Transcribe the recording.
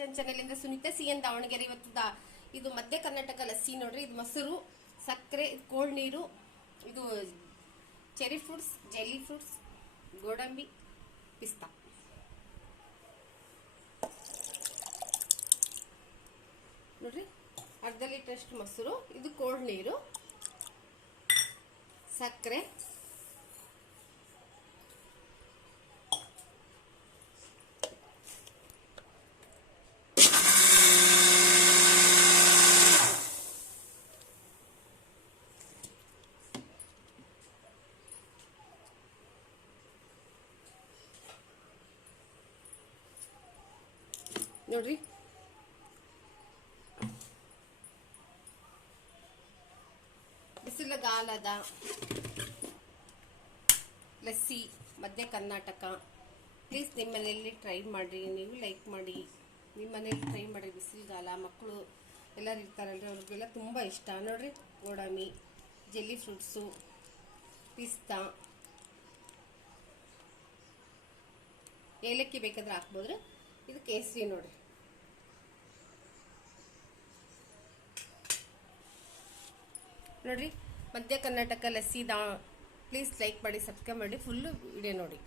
ಚಂಚನಲ್ಲಿಂದ Sunitha C N Davanagere ಇವತ್ತು ಇದು ಮಧ್ಯ ಕರ್ನಾಟಕ ಲಸ್ಸಿ ನೋಡ್ರಿ. ಇದು ಮೊಸರು, ಸಕ್ಕರೆ ಕೋಲ್ಡ್ ನೀರು, ಇದು ಚೆರಿ ಫ್ರೂಟ್ಸ್ ಜೆಲ್ಲಿ ಫ್ರೂಟ್ಸ್ ಗೋಡಂಬಿ, ಪಿಸ್ತಾ. ನೋಡ್ರಿ, ಅರ್ಧ ಲೀಟರ್ ಮೊಸರು, ಇದು ಕೋಲ್ಡ್ ನೀರು, ಸಕ್ಕರೆ. ನೋಡ್ರಿ. ಬಿಸಿಲಗಾಲದ ಲಸ್ಸಿ, ಮಧ್ಯ ಕರ್ನಾಟಕ. ಪ್ಲೀಸ್ ನಿಮ್ಮ ಮನೆಯಲ್ಲಿ ಟ್ರೈ ಮಾಡಿರಿ, ನೀವು ಲೈಕ್ ಮಾಡಿ. ನಿಮ್ಮ ಮನೇಲಿ ಟ್ರೈ ಮಾಡಿ ಬಿಸಿಲುಗಾಲ, ಮಕ್ಕಳು ಎಲ್ಲರೂ ಇರ್ತಾರಲ್ರಿ, ಅವ್ರಿಗೆಲ್ಲ ತುಂಬ ಇಷ್ಟ. ನೋಡ್ರಿ, ಗೋಡಂಬಿ ಜೆಲ್ಲಿ ಫ್ರೂಟ್ಸು ಪಿಸ್ತಾ ಏಲಕ್ಕಿ ಬೇಕಾದ್ರೆ ಹಾಕ್ಬೋದ್ರಿ? ಇದು ಕೇಸರಿ ನೋಡಿ. ನೋಡ್ರಿ, ಮಧ್ಯ ಕರ್ನಾಟಕ ಲಸ್ಸಿ ದಾ ಪ್ಲೀಸ್ ಲೈಕ್ ಮಾಡಿ ಸಬ್ಸ್ಕ್ರೈಬ್ ಮಾಡಿ ಫುಲ್ಲು ವಿಡಿಯೋ ನೋಡಿ.